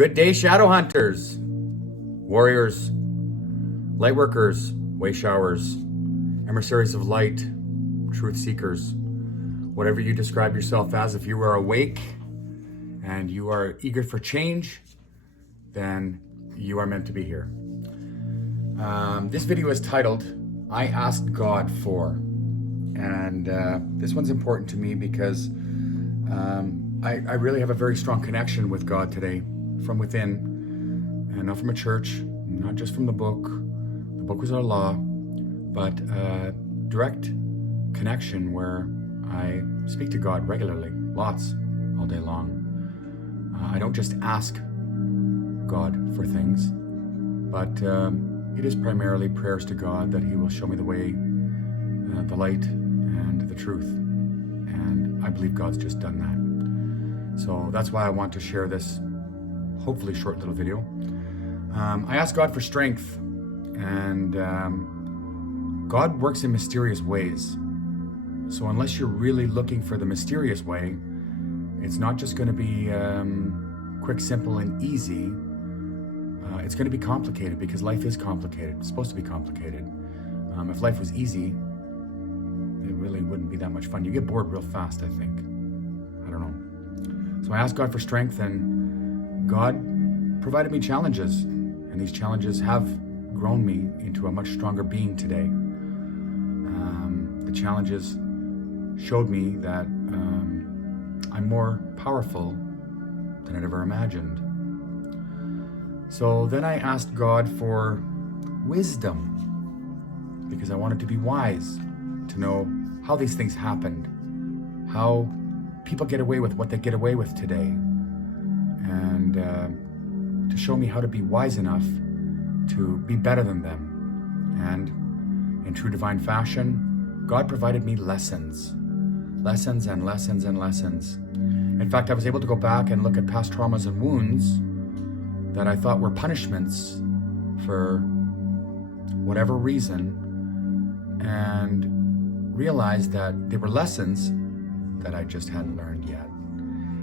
Good day, shadow hunters, warriors, light workers, way showers, emissaries of light, truth seekers, whatever you describe yourself as. If you are awake and you are eager for change, then you are meant to be here. This video is titled, I Asked God For. And this one's important to me because I really have a very strong connection with God today from within, and not from a church, not just from the book. The book was our law, but direct connection where I speak to God regularly, lots, all day long. I don't just ask God for things, but it is primarily prayers to God that He will show me the way, the light, and the truth. And I believe God's just done that. So that's why I want to share this hopefully short little video. I asked God for strength, and God works in mysterious ways. So unless you're really looking for the mysterious way, it's not just going to be quick, simple, and easy. It's going to be complicated because life is complicated. It's supposed to be complicated. If life was easy, it really wouldn't be that much fun. You get bored real fast, I think. I don't know. So I asked God for strength, and God provided me challenges, and these challenges have grown me into a much stronger being today. The challenges showed me that I'm more powerful than I'd ever imagined. So then I asked God for wisdom, because I wanted to be wise, to know how these things happened, how people get away with what they get away with today, and to show me how to be wise enough to be better than them. And in true divine fashion, God provided me lessons and lessons and lessons. In fact, I was able to go back and look at past traumas and wounds that I thought were punishments for whatever reason, and realize that they were lessons that I just hadn't learned yet.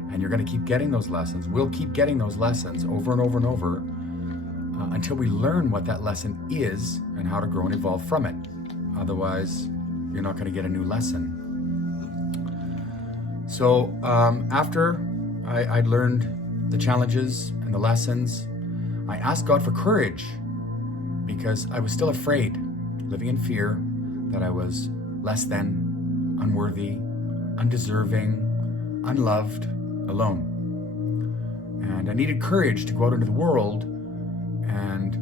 And you're going to keep getting those lessons. We'll keep getting those lessons over and over and over until we learn what that lesson is and how to grow and evolve from it. Otherwise, you're not going to get a new lesson. So after I'd learned the challenges and the lessons, I asked God for courage, because I was still afraid, living in fear that I was less than, unworthy, undeserving, unloved, alone. And I needed courage to go out into the world and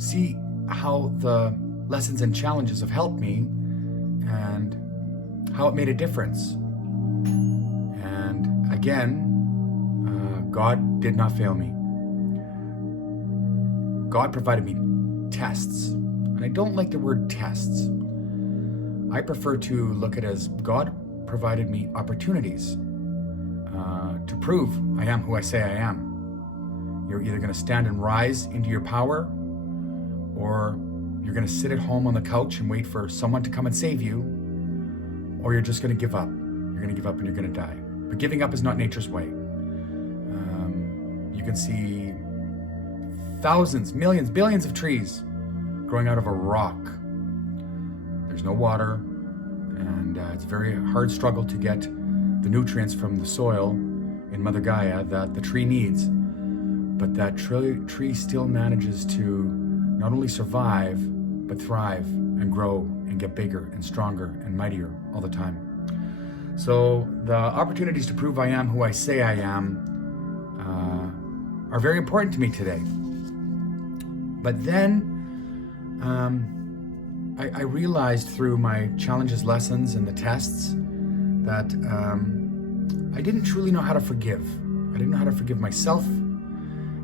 see how the lessons and challenges have helped me and how it made a difference. And again, God did not fail me. God provided me tests. And I don't like the word tests. I prefer to look at it as God provided me opportunities to prove I am who I say I am. You're either going to stand and rise into your power, or you're going to sit at home on the couch and wait for someone to come and save you, or you're just going to give up. You're going to give up and you're going to die. But giving up is not nature's way. You can see thousands, millions, billions of trees growing out of a rock. There's no water, and it's a very hard struggle to get the nutrients from the soil in Mother Gaia that the tree needs. But that tree still manages to not only survive, but thrive and grow and get bigger and stronger and mightier all the time. So the opportunities to prove I am who I say I am are very important to me today. But then I realized through my challenges, lessons, and the tests that I didn't truly know how to forgive. I didn't know how to forgive myself.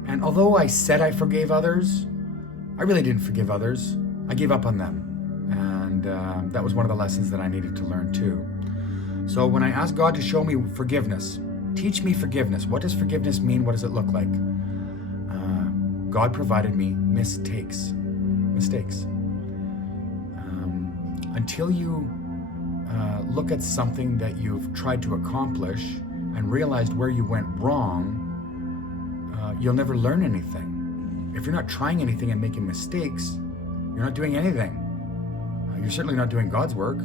And although I said I forgave others, I really didn't forgive others. I gave up on them. And that was one of the lessons that I needed to learn too. So when I asked God to show me forgiveness, teach me forgiveness. What does forgiveness mean? What does it look like? God provided me mistakes. Until you look at something that you've tried to accomplish and realized where you went wrong, you'll never learn anything. If you're not trying anything and making mistakes, you're not doing anything. You're certainly not doing God's work,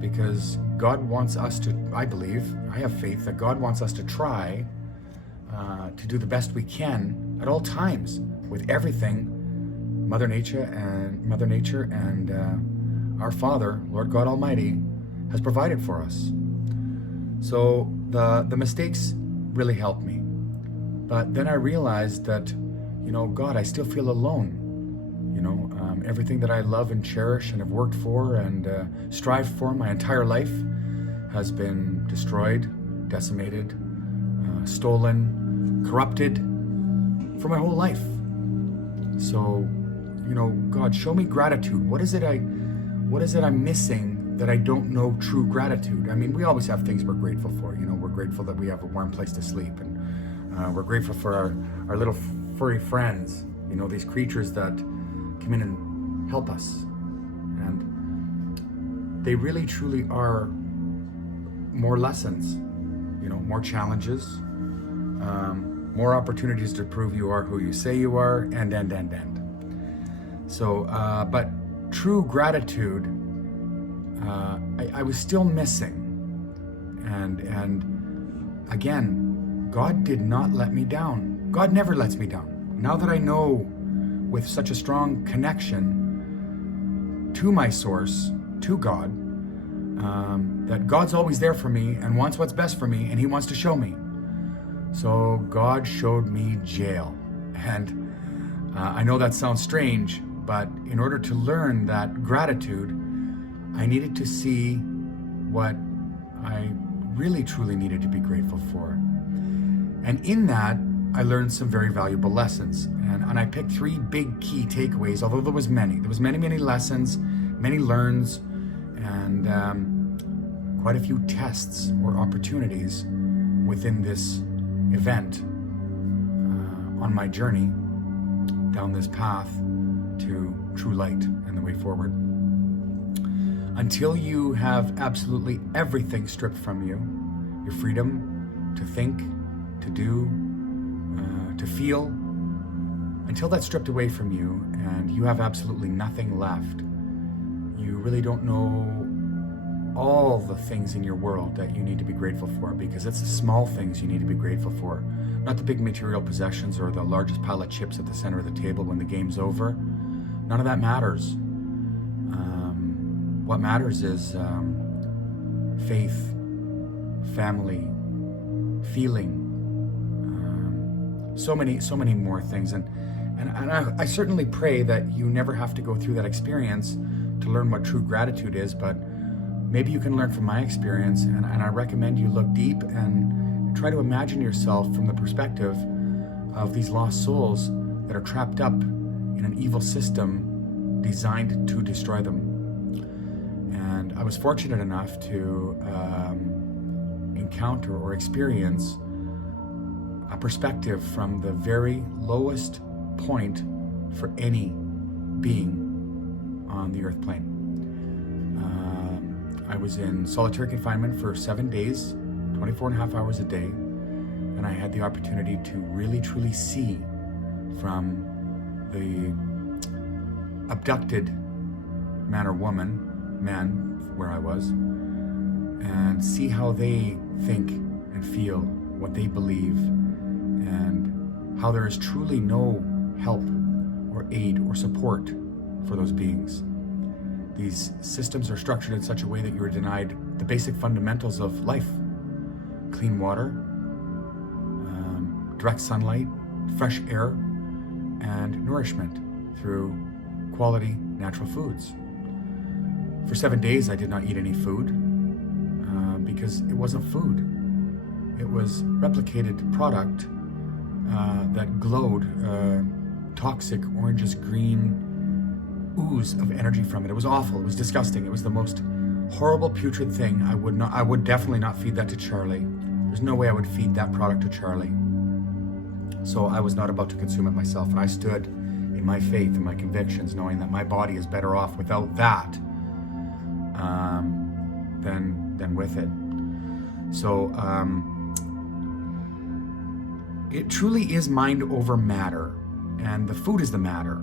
because God wants us to, I have faith that God wants us to try to do the best we can at all times with everything Mother Nature and our Father, Lord God Almighty, has provided for us. So the mistakes really helped me. But then I realized that, God, I still feel alone. Everything that I love and cherish and have worked for and strived for my entire life has been destroyed, decimated, stolen, corrupted for my whole life. So, God, show me gratitude. What is it I'm missing that I don't know true gratitude? I mean, we always have things we're grateful for. We're grateful that we have a warm place to sleep, and we're grateful for our little furry friends, these creatures that come in and help us. And they really truly are more lessons, more challenges, more opportunities to prove you are who you say you are, and. So, but true gratitude, I was still missing. And again, God did not let me down. God never lets me down. Now that I know with such a strong connection to my source, to God, that God's always there for me and wants what's best for me, and He wants to show me. So God showed me jail. And I know that sounds strange, but in order to learn that gratitude, I needed to see what I really truly needed to be grateful for. And in that, I learned some very valuable lessons. And I picked 3 big key takeaways, although there was many. There was many lessons, many learns, and quite a few tests or opportunities within this event on my journey down this path to true light and the way forward. Until you have absolutely everything stripped from you, your freedom to think, to do, to feel, until that's stripped away from you and you have absolutely nothing left, you really don't know all the things in your world that you need to be grateful for, because it's the small things you need to be grateful for, not the big material possessions or the largest pile of chips at the center of the table when the game's over. None of that matters. What matters is faith, family, feeling, so many more things. And I certainly pray that you never have to go through that experience to learn what true gratitude is, but maybe you can learn from my experience, and I recommend you look deep and try to imagine yourself from the perspective of these lost souls that are trapped up in an evil system designed to destroy them. And I was fortunate enough to encounter or experience a perspective from the very lowest point for any being on the earth plane. I was in solitary confinement for 7 days, 24 and a half hours a day, and I had the opportunity to really truly see from the abducted man or man, where I was, and see how they think and feel, what they believe, and how there is truly no help or aid or support for those beings. These systems are structured in such a way that you are denied the basic fundamentals of life: clean water, direct sunlight, fresh air, and nourishment through quality natural foods. For 7 days, I did not eat any food because it wasn't food. It was replicated product that glowed toxic oranges green ooze of energy from it. It was awful. It was disgusting. It was the most horrible, putrid thing. I would definitely not feed that to Charlie. There's no way I would feed that product to Charlie. So I was not about to consume it myself, and I stood in my faith and my convictions, knowing that my body is better off without that than it truly is mind over matter, and the food is the matter.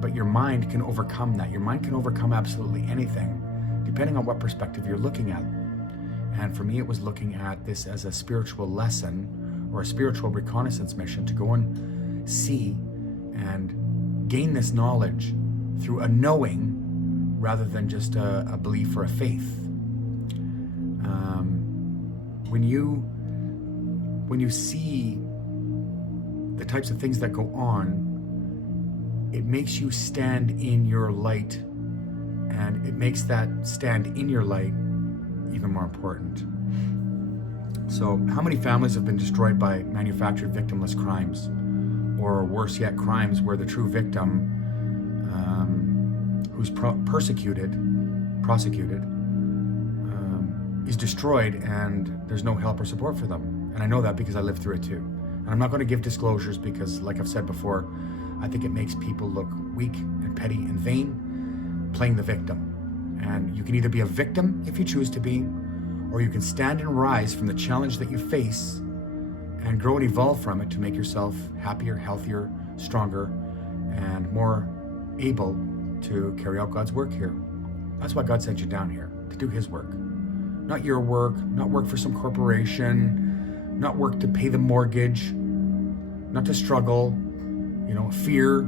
But your mind can overcome that. Your mind can overcome absolutely anything, depending on what perspective you're looking at. And for me, it was looking at this as a spiritual lesson or a spiritual reconnaissance mission to go and see and gain this knowledge through a knowing rather than just a belief or a faith. When you see the types of things that go on, it makes you stand in your light, and it makes that stand in your light even more important. So how many families have been destroyed by manufactured victimless crimes, or worse yet, crimes where the true victim, who's prosecuted, is destroyed, and there's no help or support for them. And I know that because I lived through it too. And I'm not going to give disclosures because, like I've said before, I think it makes people look weak and petty and vain, playing the victim. And you can either be a victim if you choose to be, or you can stand and rise from the challenge that you face and grow and evolve from it to make yourself happier, healthier, stronger, and more able to carry out God's work here. That's why God sent you down here, to do His work. Not your work, not work for some corporation, not work to pay the mortgage, not to struggle, fear.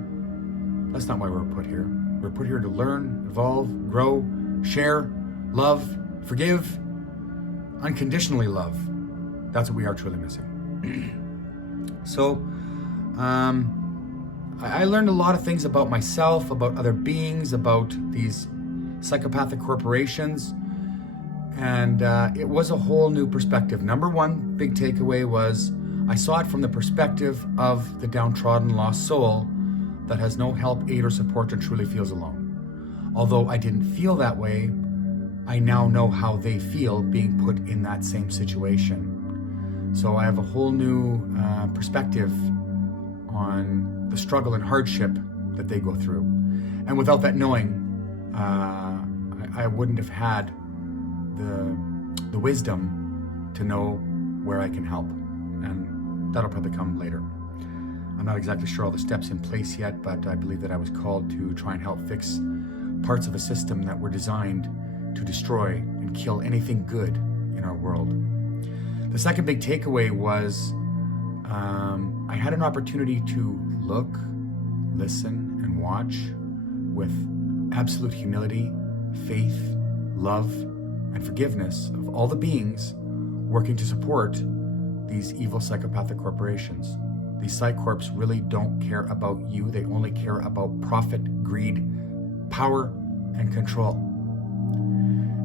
That's not why we're put here. We're put here to learn, evolve, grow, share, love, forgive, unconditionally love. That's what we are truly missing. So, I learned a lot of things about myself, about other beings, about these psychopathic corporations, and it was a whole new perspective. Number one big takeaway was I saw it from the perspective of the downtrodden, lost soul that has no help, aid, or support and truly feels alone. Although I didn't feel that way, I now know how they feel being put in that same situation. So I have a whole new perspective on the struggle and hardship that they go through. And without that knowing, I wouldn't have had the wisdom to know where I can help. And that'll probably come later. I'm not exactly sure all the steps in place yet, but I believe that I was called to try and help fix parts of a system that were designed to destroy and kill anything good in our world. The second big takeaway was I had an opportunity to look, listen, and watch with absolute humility, faith, love, and forgiveness of all the beings working to support these evil psychopathic corporations. These psycorps really don't care about you. They only care about profit, greed, power, and control.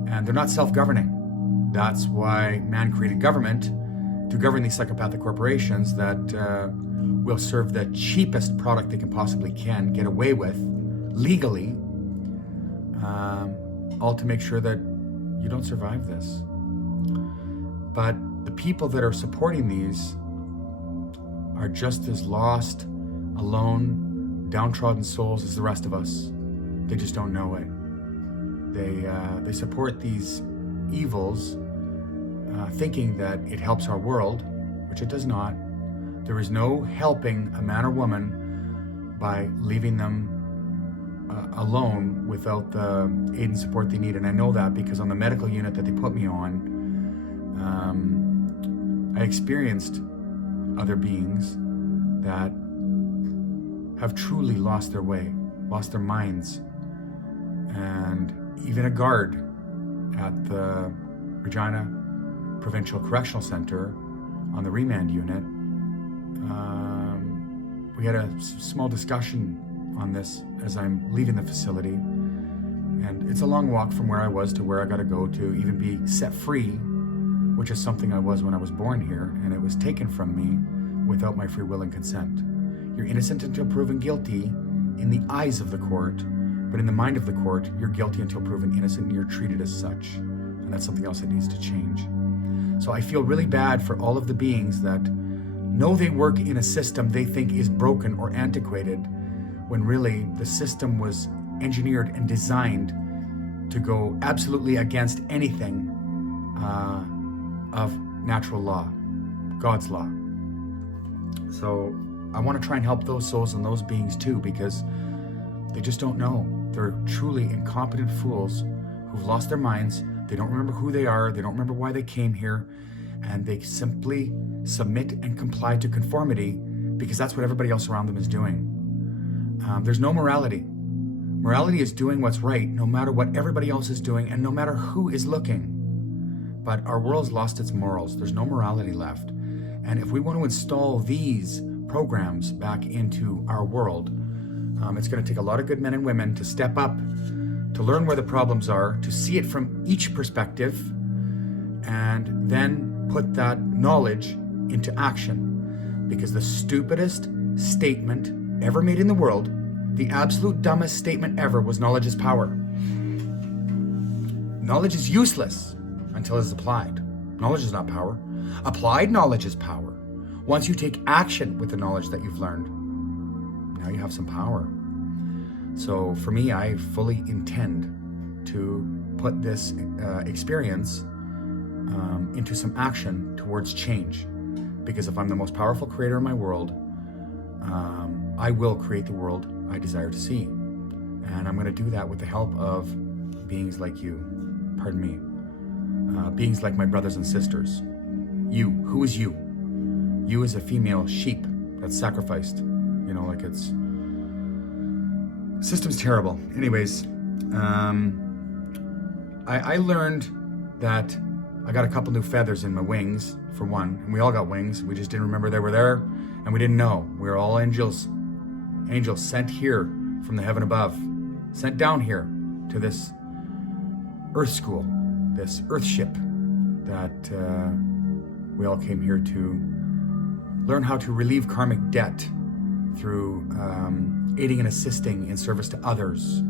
And they're not self-governing. That's why man created government, to govern these psychopathic corporations that will serve the cheapest product they can possibly get away with legally, all to make sure that you don't survive this. But the people that are supporting these are just as lost, alone, downtrodden souls as the rest of us. They just don't know it. They support these evils, thinking that it helps our world, which it does not. There is no helping a man or woman by leaving them alone without the aid and support they need. And I know that because on the medical unit that they put me on, I experienced other beings that have truly lost their way, lost their minds. And even a guard at the Regina Provincial Correctional Center on the remand unit, we had a small discussion on this as I'm leaving the facility. And it's a long walk from where I was to where I got to go to even be set free, which is something I was when I was born here, and it was taken from me without my free will and consent. You're innocent until proven guilty in the eyes of the court, but in the mind of the court, you're guilty until proven innocent, and you're treated as such. And that's something else that needs to change. So I feel really bad for all of the beings that know they work in a system they think is broken or antiquated, when really the system was engineered and designed to go absolutely against anything of natural law, God's law. So I want to try and help those souls and those beings too, because they just don't know. They're truly incompetent fools who've lost their minds. They don't remember who they are. They don't remember why they came here. And they simply submit and comply to conformity because that's what everybody else around them is doing. There's no morality. Morality is doing what's right, no matter what everybody else is doing and no matter who is looking. But our world's lost its morals. There's no morality left. And if we want to install these programs back into our world, it's going to take a lot of good men and women to step up, to learn where the problems are, to see it from each perspective, and then put that knowledge into action. Because the stupidest statement ever made in the world, the absolute dumbest statement ever, was knowledge is power. Knowledge is useless until it's applied. Knowledge is not power. Applied knowledge is power. Once you take action with the knowledge that you've learned, now you have some power. So for me, I fully intend to put this experience into some action towards change. Because if I'm the most powerful creator in my world, I will create the world I desire to see. And I'm going to do that with the help of beings like you. Pardon me. Beings like my brothers and sisters. You. Who is you? You is a female sheep that's sacrificed. You know, like it's... System's terrible. Anyways, I learned that I got a couple new feathers in my wings, for one. And we all got wings. We just didn't remember they were there. And we didn't know. We were all angels. Angels sent here from the heaven above. Sent down here to this earth school. This earth ship that we all came here to learn how to relieve karmic debt through aiding and assisting in service to others,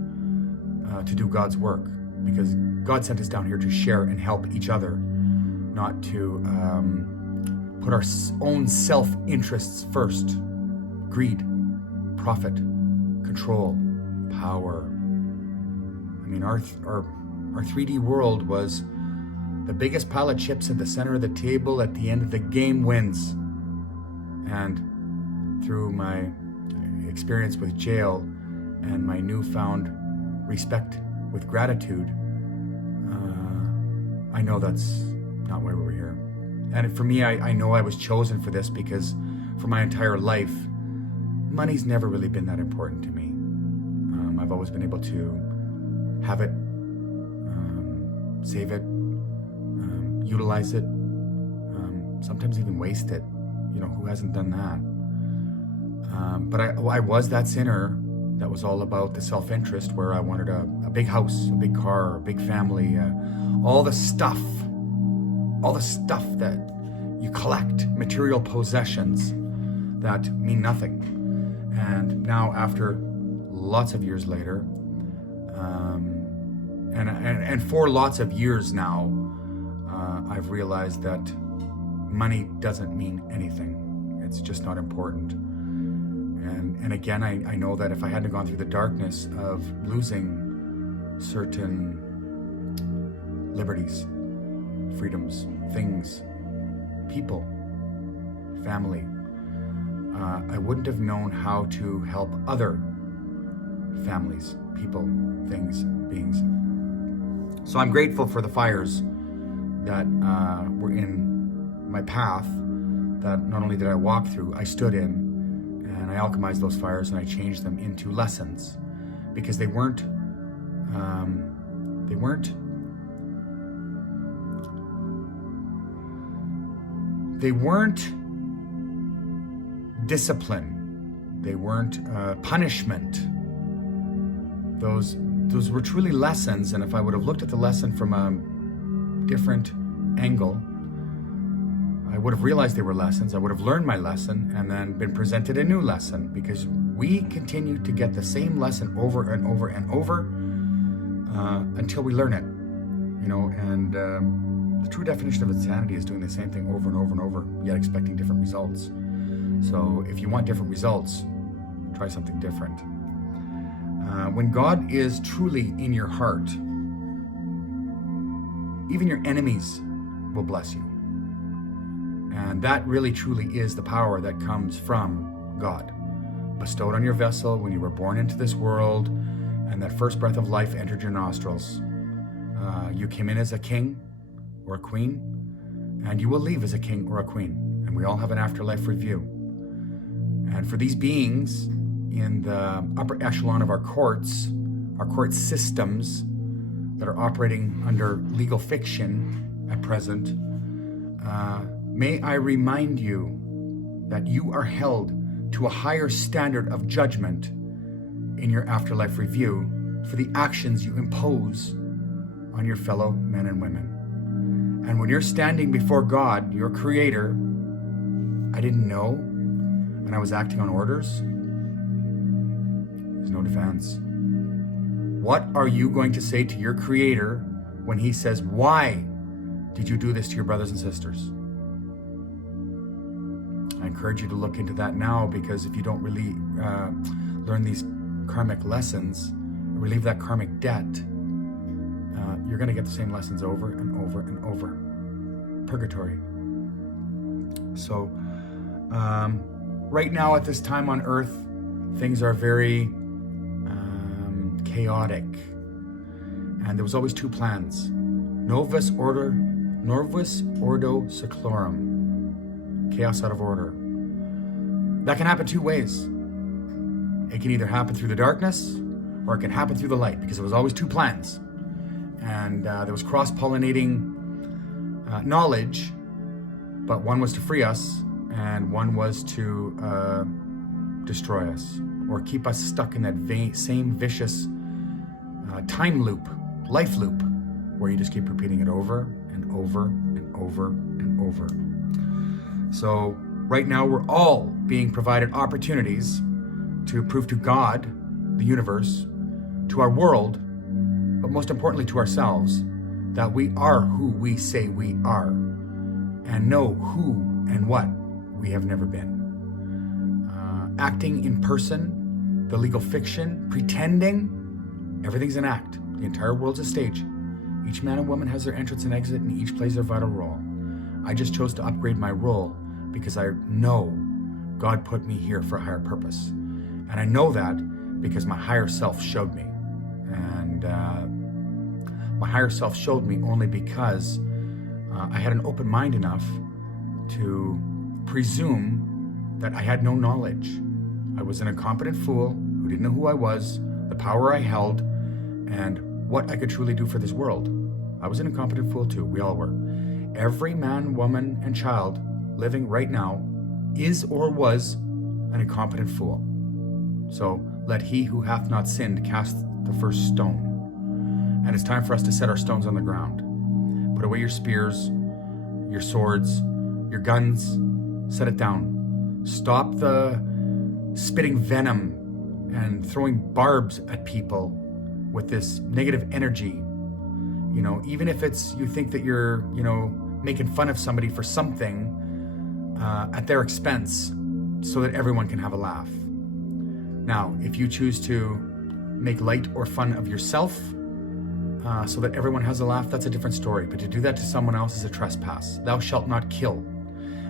to do God's work. Because God sent us down here to share and help each other, not to put our own self-interests first. Greed, profit, control, power. I mean, our 3D world was the biggest pile of chips at the center of the table at the end of the game wins. And through my experience with jail and my newfound respect with gratitude, I know that's not why we're here. And for me, I know I was chosen for this because for my entire life, money's never really been that important to me. I've always been able to have it, save it, utilize it, sometimes even waste it. You know, who hasn't done that? But I was that sinner that was all about the self-interest, where I wanted a big house, a big car, a big family, all the stuff that you collect, material possessions that mean nothing. And now, after lots of years later, and for lots of years now, I've realized that money doesn't mean anything. It's just not important. And again, I know that if I hadn't gone through the darkness of losing certain liberties, freedoms, things, people, family, I wouldn't have known how to help other families, people, things, beings. So I'm grateful for the fires that were in my path, that not only did I walk through, I stood in, and I alchemized those fires and I changed them into lessons, because they weren't discipline. They weren't punishment. Those were truly lessons, and if I would have looked at the lesson from a different angle, I would have realized they were lessons. I would have learned my lesson and then been presented a new lesson, because we continue to get the same lesson over and over and over until we learn it. You know, and the true definition of insanity is doing the same thing over and over and over, yet expecting different results. So if you want different results, try something different. When God is truly in your heart, even your enemies will bless you. And that really truly is the power that comes from God, bestowed on your vessel when you were born into this world, and that first breath of life entered your nostrils. You came in as a king or a queen, and you will leave as a king or a queen. And we all have an afterlife review. And for these beings in the upper echelon of our court systems that are operating under legal fiction at present, may I remind you that you are held to a higher standard of judgment in your afterlife review for the actions you impose on your fellow men and women. And when you're standing before God, your creator, I didn't know, and I was acting on orders, there's no defense. What are you going to say to your creator when he says, why did you do this to your brothers and sisters? I encourage you to look into that now, because if you don't really learn these karmic lessons, relieve that karmic debt, you're going to get the same lessons over and over and over. Purgatory. So, right now at this time on Earth, things are very chaotic. And there was always two plans. Novus Ordo Seclorum. Chaos out of order. That can happen two ways. It can either happen through the darkness, or it can happen through the light, because there was always two plans. And there was cross-pollinating knowledge, but one was to free us, and one was to destroy us, or keep us stuck in that same vicious time loop, life loop, where you just keep repeating it over and over and over and over. So right now we're all being provided opportunities to prove to God, the universe, to our world, but most importantly to ourselves, that we are who we say we are, and know who and what we have never been. Acting in person, the legal fiction, pretending, everything's an act. The entire world's a stage. Each man and woman has their entrance and exit, and each plays their vital role. I just chose to upgrade my role because I know God put me here for a higher purpose. And I know that because my higher self showed me. And my higher self showed me only because I had an open mind enough to presume that I had no knowledge. I was an incompetent fool who didn't know who I was, the power I held, and what I could truly do for this world. I was an incompetent fool too. We all were. Every man, woman, and child living right now is or was an incompetent fool. So let he who hath not sinned cast the first stone. And it's time for us to set our stones on the ground. Put away your spears, your swords, your guns. Set it down. Stop the spitting venom and throwing barbs at people with this negative energy. You know, even if it's, you think that you're, making fun of somebody for something at their expense so that everyone can have a laugh. Now, if you choose to make light or fun of yourself so that everyone has a laugh, that's a different story. But to do that to someone else is a trespass. Thou shalt not kill.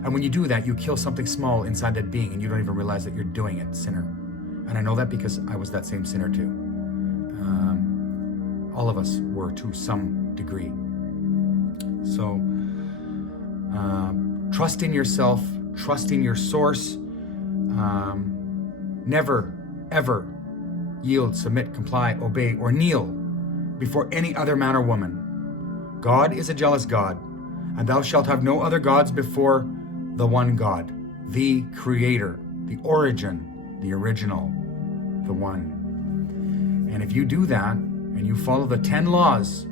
And when you do that, you kill something small inside that being, and you don't even realize that you're doing it, sinner. And I know that because I was that same sinner too. All of us were to some degree. So, trust in yourself, trust in your source. Never, ever yield, submit, comply, obey, or kneel before any other man or woman. God is a jealous God, and thou shalt have no other gods before the one God, the Creator, the origin, the original, the one. And if you do that, and you follow the 10 laws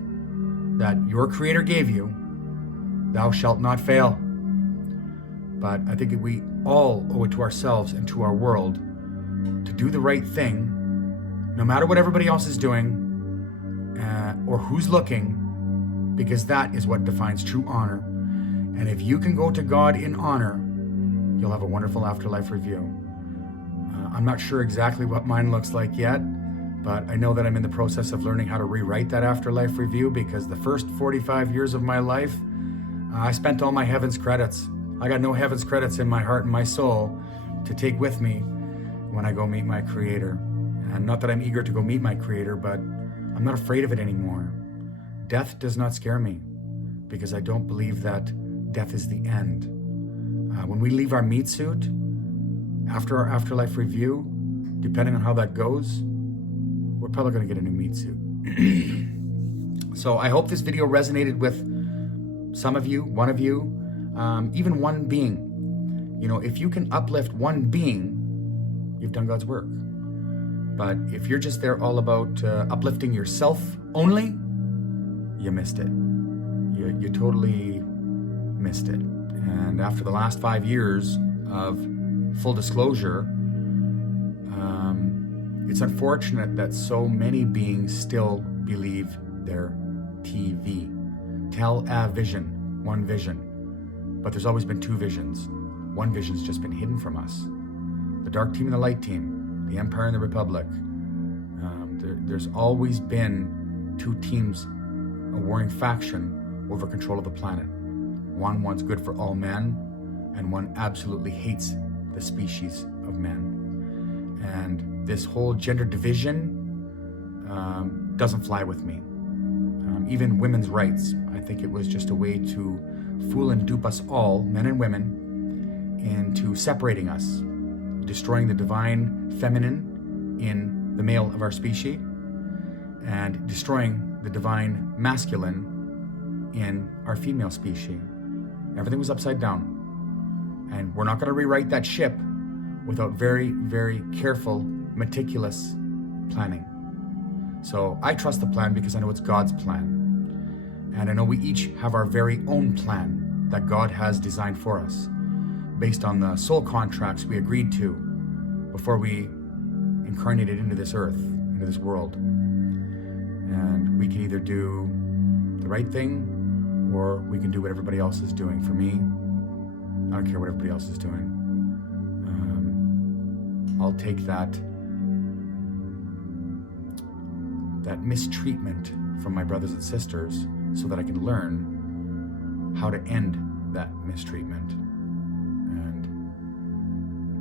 that your Creator gave you, thou shalt not fail. But I think that we all owe it to ourselves and to our world to do the right thing, no matter what everybody else is doing or who's looking, because that is what defines true honor. And if you can go to God in honor, you'll have a wonderful afterlife review. I'm not sure exactly what mine looks like yet, but I know that I'm in the process of learning how to rewrite that afterlife review, because the first 45 years of my life, I spent all my heaven's credits. I got no heaven's credits in my heart and my soul to take with me when I go meet my Creator. And not that I'm eager to go meet my Creator, but I'm not afraid of it anymore. Death does not scare me because I don't believe that death is the end. When we leave our meat suit, after our afterlife review, depending on how that goes, we're probably going to get a new meat suit. So I hope this video resonated with some of you, one of you, even one being. You know, if you can uplift one being, you've done God's work. But if you're just there all about uplifting yourself only, you missed it. You totally missed it. And after the last 5 years of full disclosure, it's unfortunate that so many beings still believe their TV. Tell-a-vision, one vision. But there's always been two visions. One vision's just been hidden from us. The dark team and the light team, the Empire and the Republic. There's always been two teams, a warring faction over control of the planet. One wants good for all men, and one absolutely hates the species of men. And this whole gender division doesn't fly with me. Even women's rights, I think it was just a way to fool and dupe us all, men and women, into separating us, destroying the divine feminine in the male of our species, and destroying the divine masculine in our female species. Everything was upside down. And we're not going to rewrite that ship without very, very careful, meticulous planning. So I trust the plan because I know it's God's plan. And I know we each have our very own plan that God has designed for us based on the soul contracts we agreed to before we incarnated into this earth, into this world. And we can either do the right thing or we can do what everybody else is doing. For me, I don't care what everybody else is doing. I'll take that mistreatment from my brothers and sisters so that I can learn how to end that mistreatment. And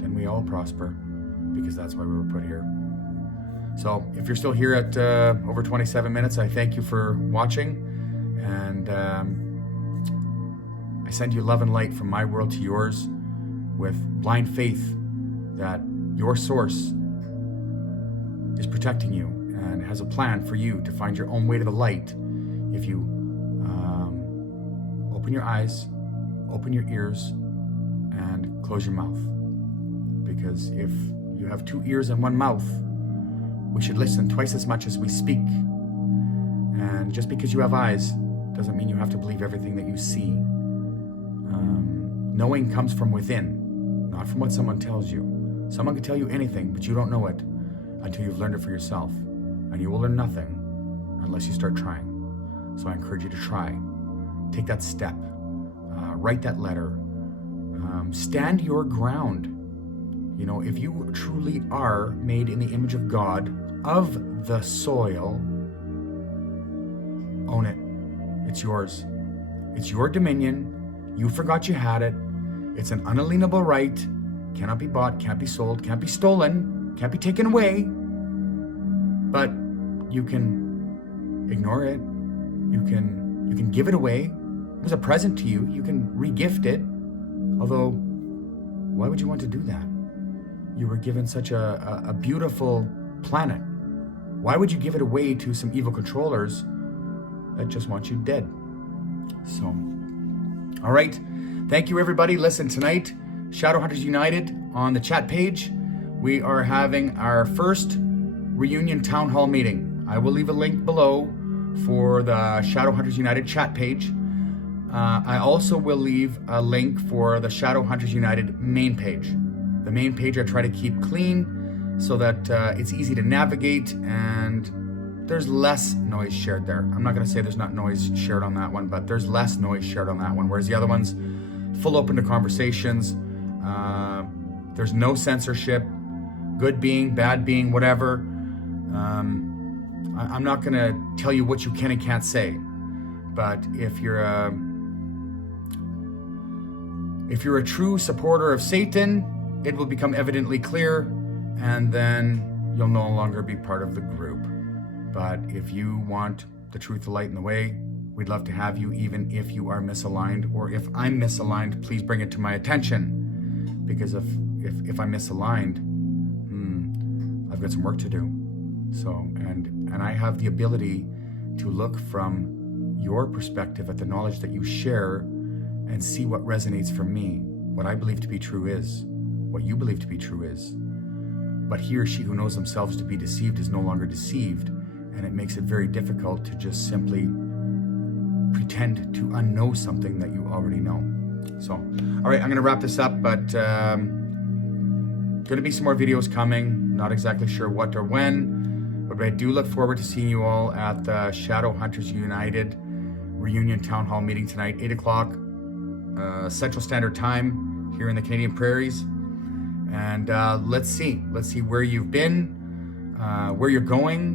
then we all prosper because that's why we were put here. So if you're still here at over 27 minutes, I thank you for watching. And I send you love and light from my world to yours with blind faith that your source is protecting you and has a plan for you to find your own way to the light if you open your eyes, open your ears, and close your mouth. Because if you have 2 ears and 1 mouth, we should listen twice as much as we speak. And just because you have eyes doesn't mean you have to believe everything that you see. Knowing comes from within, not from what someone tells you. Someone can tell you anything, but you don't know it until you've learned it for yourself. And you will learn nothing unless you start trying. So I encourage you to try. Take that step. Write that letter. Stand your ground. You know, if you truly are made in the image of God, of the soil, own it. It's yours. It's your dominion. You forgot you had it. It's an unalienable right. Cannot be bought, can't be sold, can't be stolen, can't be taken away. But you can ignore it. You can give it away. It was a present to you. You can re-gift it. Although, why would you want to do that? You were given such a beautiful planet. Why would you give it away to some evil controllers that just want you dead? So, all right. Thank you, everybody. Listen, tonight, Shadowhunters United on the chat page, we are having our first reunion town hall meeting. I will leave a link below for the Shadowhunters United chat page. I also will leave a link for the Shadowhunters United main page. The main page I try to keep clean so that it's easy to navigate and there's less noise shared there. I'm not going to say there's not noise shared on that one, but there's less noise shared on that one, whereas the other one's full open to conversations. There's no censorship, good being, bad being, whatever. I'm not going to tell you what you can and can't say, but if you're If you're a true supporter of Satan, it will become evidently clear, and then you'll no longer be part of the group. But if you want the truth, the light, and the way, we'd love to have you, even if you are misaligned, or if I'm misaligned, please bring it to my attention. Because if I'm misaligned, I've got some work to do. So, and I have the ability to look from your perspective at the knowledge that you share and see what resonates for me, what I believe to be true is, what you believe to be true is. But he or she who knows themselves to be deceived is no longer deceived, and it makes it very difficult to just simply pretend to unknow something that you already know. So, all right, I'm gonna wrap this up, but gonna be some more videos coming, not exactly sure what or when, but I do look forward to seeing you all at the Shadow Hunters United reunion town hall meeting tonight, 8 o'clock Central Standard Time here in the Canadian Prairies. And let's see where you've been, where you're going,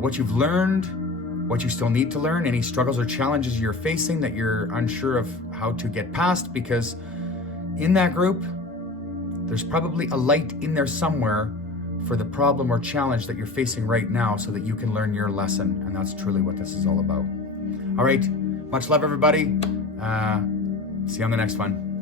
what you've learned, what you still need to learn, any struggles or challenges you're facing that you're unsure of how to get past, because in that group, there's probably a light in there somewhere for the problem or challenge that you're facing right now, so that you can learn your lesson. And that's truly what this is all about. All right, much love, everybody. See you on the next one.